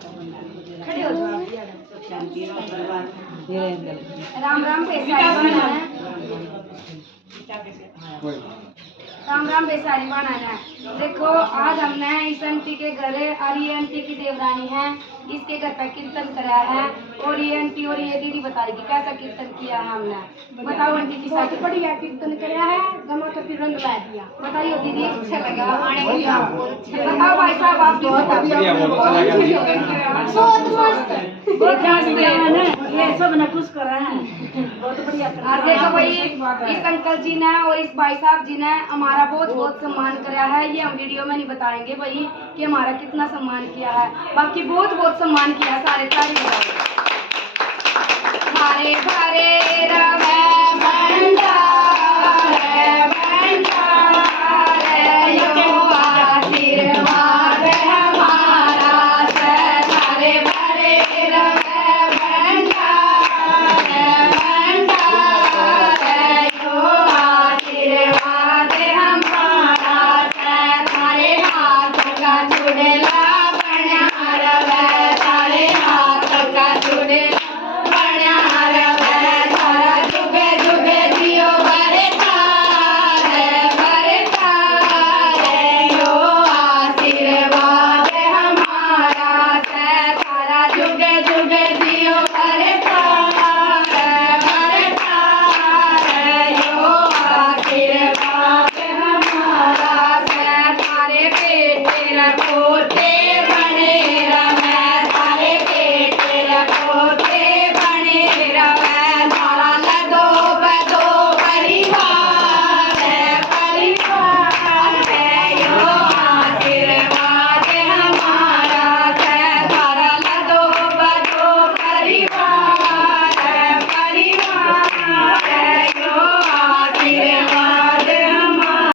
खड़े हो जाओ। राम राम बेसारी राम राम बेसारी बना है। देखो आज हमने इस आंटी के घर और ये आंटी की देवरानी है, इसके घर पे कीर्तन करा है और ये आंटी और ये दीदी बताएगी कैसा कीर्तन किया है हमने। बताओ आंटी की साथ बढ़िया कीर्तन करा है, गमा तो फिर रंग ला दिया। बताइए दीदी अच्छा लगा आने के लिए। बताओ भाई साहब आपकी ये सब ने खुश कर रहे हैं, बहुत बढ़िया। देखो भाई इस अंकल जी ने और इस भाई साहब जी ने हमारा बहुत बहुत सम्मान किया है। ये हम वीडियो में नहीं बताएंगे भाई कि हमारा कितना सम्मान किया है, बाकी बहुत बहुत सम्मान किया है। सारे ताली बजाओ। हरे भरे